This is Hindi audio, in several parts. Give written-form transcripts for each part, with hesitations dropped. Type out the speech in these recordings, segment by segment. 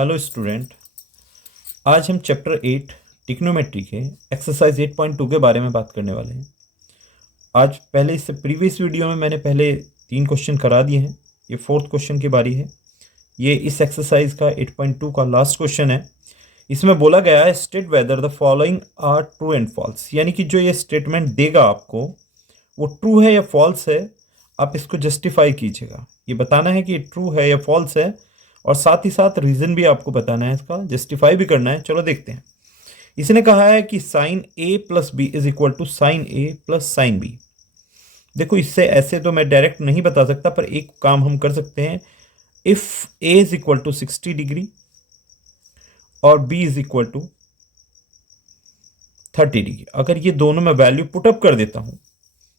Hello student. आज हम चैप्टर 8 टिक्नोमेट्री के एक्सरसाइज 8.2 के बारे में बात करने वाले हैं। आज पहले इससे प्रीवियस वीडियो में मैंने पहले 3 क्वेश्चन करा दिए हैं। ये 4th क्वेश्चन की बारी है। ये इस एक्सरसाइज का 8.2 का लास्ट क्वेश्चन है। इसमें बोला गया है state whether the following are true and false, यानी कि जो ये स्टेटमेंट देगा आपको वो ट्रू है या फॉल्स है। आप इसको जस्टिफाई कीजिएगा। ये बताना है कि ट्रू है या फॉल्स है और साथ ही साथ रीज़न भी आपको बताना है, इसका जस्टिफाई भी करना है। चलो देखते हैं। इसने कहा है कि sine A plus B is equal to sine A plus sine B. देखो, इससे ऐसे तो मैं डायरेक्ट नहीं बता सकता, पर एक काम हम कर सकते हैं। If A is equal to 60 degree और B is equal to 30 degree, अगर ये दोनों में वैल्यू पुटअप कर देता हूं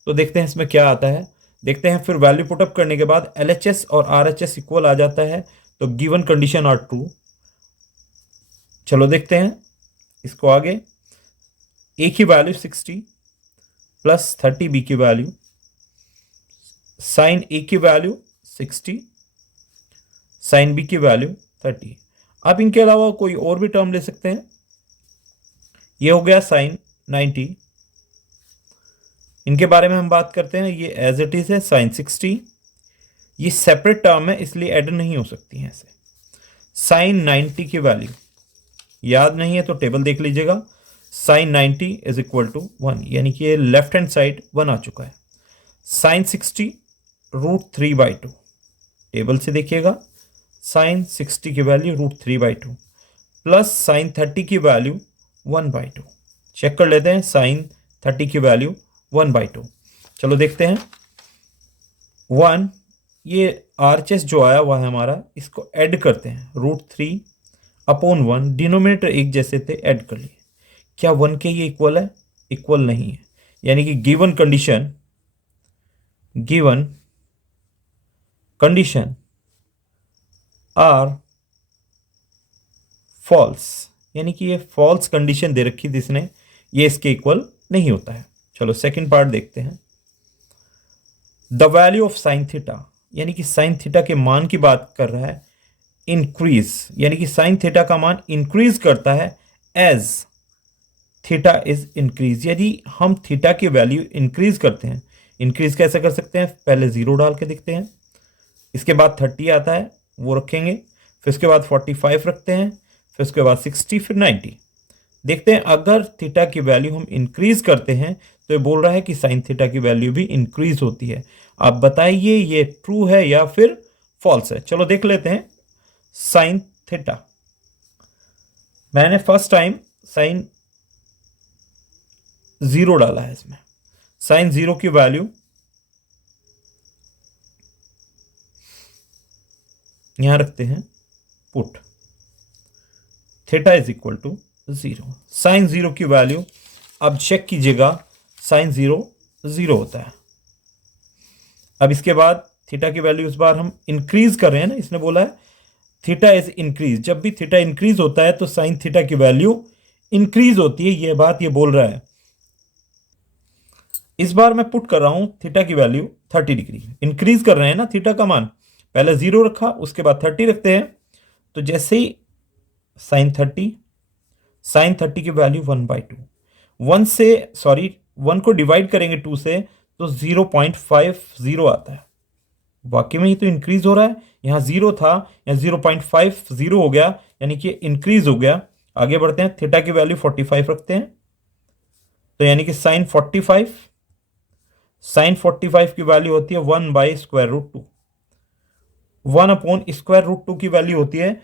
तो देखते हैं इसमें क्या आता है। देखते हैं फिर वैल्यू पुटअप करने के बाद LHS और RHS इक्वल आ जाता है, तो गिवन कंडीशन आर ट्रू। चलो देखते हैं इसको आगे। ए की वैल्यू 60 प्लस 30 बी की वैल्यू, साइन ए की वैल्यू 60 साइन बी की वैल्यू 30। आप इनके अलावा कोई और भी टर्म ले सकते हैं। ये हो गया साइन 90। इनके बारे में हम बात करते हैं। ये एज इट इज है साइन 60। ये सेपरेट टर्म है इसलिए ऐड नहीं हो सकती हैं ऐसे। साइन 90 की वैल्यू याद नहीं है तो टेबल देख लीजिएगा। साइन 90 इज इक्वल टू 1, यानी कि ये लेफ्ट हैंड साइड 1 आ चुका है। साइन 60 √3/2, टेबल से देखिएगा। साइन 60 की वैल्यू √3/2 प्लस साइन 30 की वैल्यू 1/2। चेक कर लेते हैं। साइन 30 की वैल्यू 1/2। चलो देखते हैं। 1, ये RHS जो आया हुआ है हमारा, इसको ऐड करते हैं। √3/1, डिनोमिनेटर एक जैसे थे, ऐड कर लिए। क्या 1 के ये इक्वल है? इक्वल नहीं है, यानी कि गिवन कंडीशन आर फॉल्स, यानी कि ये फॉल्स कंडीशन दे रखी थी इसने, ये इसके इक्वल नहीं होता है। चलो सेकंड पार्ट देखते हैं। The value of sine theta, यानी कि साइन थीटा के मान की बात कर रहा है। इंक्रीज, यानी कि साइन थीटा का मान इंक्रीज करता है एज थीटा इज इंक्रीज। यदि हम थीटा की वैल्यू इंक्रीज करते हैं, इंक्रीज कैसे कर सकते हैं? पहले 0 डाल के देखते हैं। इसके बाद 30 आता है, वो रखेंगे। फिर उसके बाद 45 रखते हैं। फिर उसके बाद 60, फिर 90। देखते हैं अगर थीटा की वैल्यू हम इंक्रीज करते हैं तो ये बोल रहा है कि साइन थीटा की वैल्यू भी इंक्रीज होती है। आप बताइए ये ट्रू है या फिर फॉल्स है। चलो देख लेते हैं। साइन थीटा, मैंने फर्स्ट टाइम साइन 0 डाला है इसमें। साइन 0 की वैल्यू यहां रखते हैं, put theta is equal to 0। Sine 0 की वैल्यू अब चेक कीजिएगा, साइन 0 0 होता है। अब इसके बाद थीटा की वैल्यू इस बार हम इंक्रीज कर रहे हैं ना, इसने बोला है थीटा इज इंक्रीज। जब भी थीटा इंक्रीज होता है तो साइन थीटा की वैल्यू इंक्रीज होती है, यह बात ये बोल रहा है। इस बार मैं पुट कर रहा हूं थीटा की वैल्यू 30 डिग्री। इंक्रीज कर रहे हैं ना थीटा का मान, पहले 0 रखा, उसके बाद 30 रखते हैं। तो जैसे ही साइन 30 की वैल्यू 1/2, 1 से सॉरी 1 को डिवाइड करेंगे 2 से तो 0.50 आता है। वाकई में ही तो इंक्रीज हो रहा है। यहाँ 0 था, यहाँ 0.50 हो गया, यानी कि इंक्रीज हो गया। आगे बढ़ते हैं। थीटा की वैल्यू 45 रखते हैं, तो यानी कि साइन 45 की वैल्यू होती है 1/√2। 1/√2 की वैल्यू होती है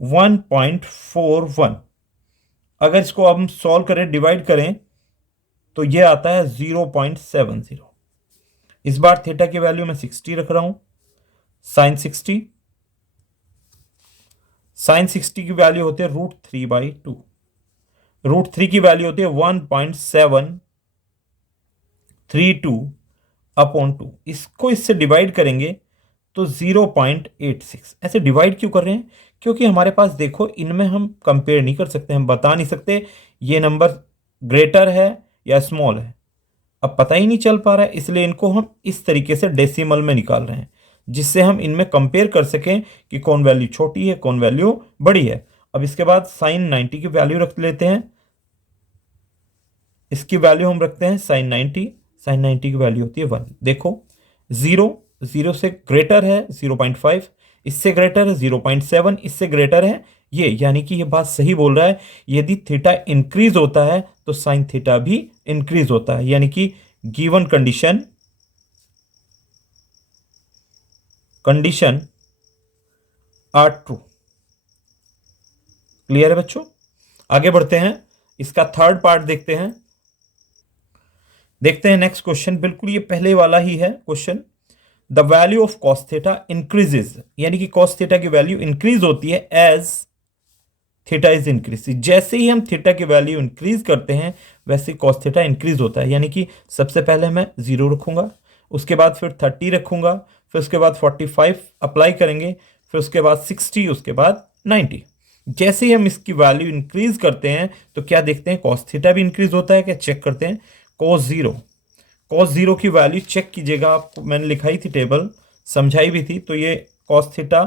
1.41। अगर इसको हम सॉल्व करें, डिवाइड करें, तो यह आता है 0.70। इस बार थीटा की वैल्यू मैं 60 रख रहा हूं। साइन 60 की वैल्यू होती है √3/2। √3 की वैल्यू होती है 1.732/2। इसको इससे डिवाइड करेंगे तो 0.86। ऐसे डिवाइड क्यों कर रहे हैं? क्योंकि हमारे पास देखो, इनमें हम कंपेयर नहीं कर सकते, हम बता नहीं सकते ये नंबर ग्रेटर है या स्मॉल है। अब पता ही नहीं चल पा रहा है, इसलिए इनको हम इस तरीके से डेसिमल में निकाल रहे हैं। जिससे हम इनमें कंपेयर कर सकें कि कौन वैल्यू छोटी है कौन वैल्यू बड़ी है। अब इसके बाद साइन 90 की वैल्यू रख लेते हैं, इसकी वैल्यू हम रखते हैं साइन 90, साइन 90 की वैल्यू होती है 1। देखो 0 0 से ग्रेटर है 0.5, इससे ग्रेटर है 0.7, इससे ग्रेटर है ये, यानी कि ये बात सही बोल रहा है। यदि थीटा इंक्रीज होता है तो साइन थीटा भी इंक्रीज होता है, यानी कि given condition are true. Clear है बच्चों? आगे बढ़ते हैं, इसका थर्ड पार्ट देखते हैं। नेक्स्ट क्वेश्चन, बिल्कुल ये पहले वाला ही है question. The value of cos theta increases, यानी कि कॉस थीटा की वैल्यू इंक्रीज होती है एज थीटा इज इंक्रीज। जैसे ही हम थीटा की वैल्यू इंक्रीज करते हैं वैसे कॉस थीटा इंक्रीज होता है, यानी कि सबसे पहले मैं 0 रखूंगा, उसके बाद फिर 30 रखूंगा, फिर उसके बाद 45 अप्लाई करेंगे, फिर उसके बाद 60, उसके बाद 90। जैसे ही हम इसकी वैल्यू इंक्रीज करते हैं तो क्या देखते हैं, कॉस थीटा भी इंक्रीज होता है क्या, चेक करते हैं। कॉस जीरो की वैल्यू चेक कीजिएगा, आपको मैंने लिखाई थी टेबल, समझाई भी थी, तो ये कॉस थीटा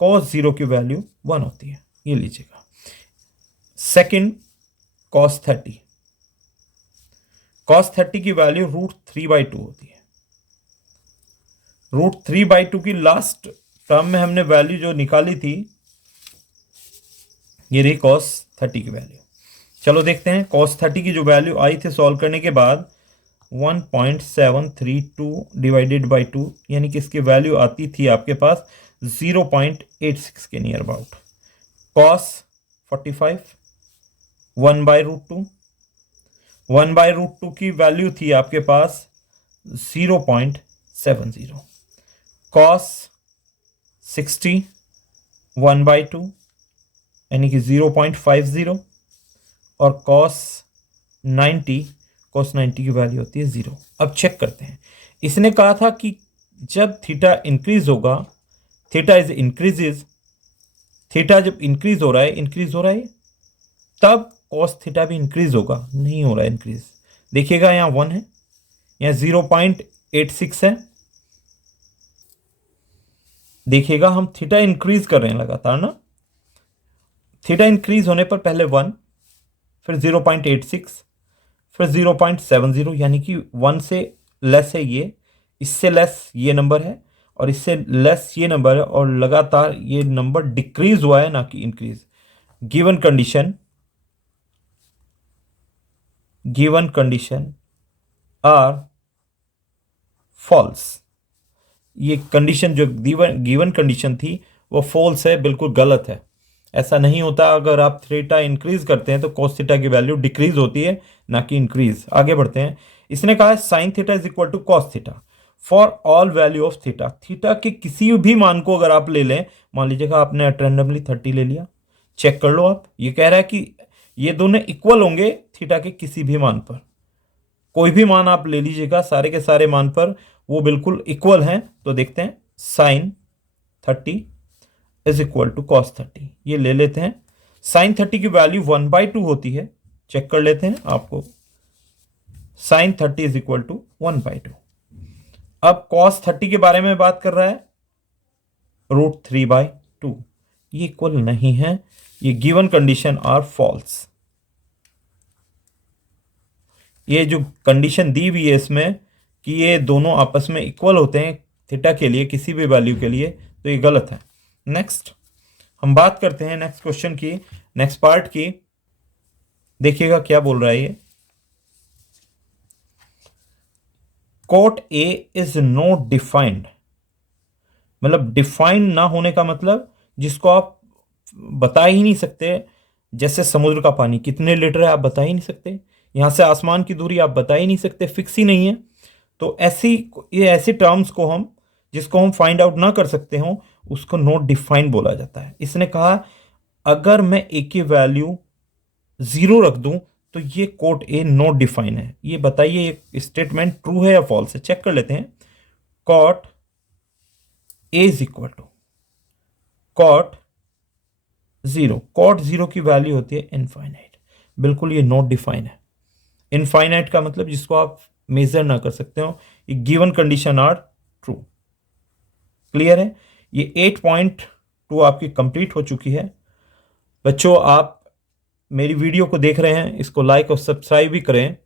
कॉस जीरो की वैल्यू 1 होती है, ये लीजिएगा। सेकंड कॉस 30 की वैल्यू √3/2 होती है। √3/2 की लास्ट टर्म में हमने वैल्यू जो निकाली थी ये रही cos 30 की वैल्यू। चलो देखते हैं cos 30 की जो वैल्यू आई थी सॉल्व करने के बाद 1.732 डिवाइडेड बाई 2, यानी कि इसकी वैल्यू आती थी आपके पास 0.86 के नियर अबाउट। cos 45 1/√2, 1/√2 की वैल्यू थी आपके पास 0.70। cos 60 1/2 यानी कि 0.50, और cos 90 की वैल्यू होती है 0। अब चेक करते हैं, इसने कहा था कि जब थीटा इंक्रीज होगा, थीटा इज इंक्रीजेज, थीटा जब इंक्रीज हो रहा है तब cos थीटा भी इंक्रीज होगा, नहीं हो रहा है इंक्रीज। देखिएगा यहाँ 1 है, यहाँ 0.86 है। देखिएगा हम थीटा इंक्रीज कर रहे हैं लगातार ना, थीटा इंक्रीज होने पर पहले 1, फिर 0.86, फिर 0.70, यानी कि 1 से लेस है ये, इससे लेस ये नंबर है, और इससे लेस ये नंबर है, और लगातार ये नंबर डिक्रीज हुआ है ना कि increase. Given condition are false. ये कंडीशन जो गिवन कंडीशन थी वो फॉल्स है, बिल्कुल गलत है। ऐसा नहीं होता, अगर आप थीटा इंक्रीज करते हैं तो cos थीटा की वैल्यू डिक्रीज होती है ना कि इंक्रीज। आगे बढ़ते हैं, इसने कहा है sine theta is equal to cos theta for all value of theta. Theta के किसी भी मान को अगर आप ले लें, मान लीजिएगा आपने रैंडमली 30 ले लिया, चेक कर लो आप, ये कह रहा है कि ये दोनों इक्वल होंगे थीटा के किसी भी मान पर। कोई भी मान आप ले लीजिएगा, सारे के सारे मान पर वो बिल्कुल इक्वल हैं। तो देखते हैं, sine 30 is equal to cos 30, ये ले लेते हैं। साइन 30 की वैल्यू 1/2 होती है, चेक कर लेते हैं आपको, साइन 30 इज इक्वल टू 1/2। अब cos 30 के बारे में बात कर रहा है, √3/2, ये इक्वल नहीं है, ये गिवन कंडीशन आर फॉल्स। ये जो कंडीशन दी हुई है इसमें कि ये दोनों आपस में इक्वल होते हैं थीटा के लिए किसी भी वैल्यू के लिए, तो ये गलत है। नेक्स्ट हम बात करते हैं नेक्स्ट क्वेश्चन की, नेक्स्ट पार्ट की। देखिएगा क्या बोल रहा है ये, coat A is not defined, मतलब डिफाइंड ना होने का मतलब जिसको आप बता ही नहीं सकते। जैसे समुद्र का पानी कितने लीटर है आप बता ही नहीं सकते, यहां से आसमान की दूरी आप बता ही नहीं सकते, फिक्स ही नहीं है। तो ऐसी टर्म्स को हम, जिसको हम फाइंड आउट ना कर सकते हो, उसको नॉट डिफाइंड बोला जाता है। इसने कहा अगर मैं ए की वैल्यू 0 रख दूं तो ये कोट ए नॉट डिफाइन है। ये बताइए ये स्टेटमेंट ट्रू है या फॉल्स है, चेक कर लेते हैं। Cot A is equal to cot 0 की वैल्यू होती है इनफाइनाइट, बिल्कुल ये नॉट डिफाइन है। इनफाइनाइट का मतलब जिसको आप मेजर ना कर सकते हो। ये given condition are true. Clear है? ये 8.2 आपकी कंप्लीट हो चुकी है। बच्चों, आप मेरी वीडियो को देख रहे हैं, इसको लाइक और सब्सक्राइब भी करें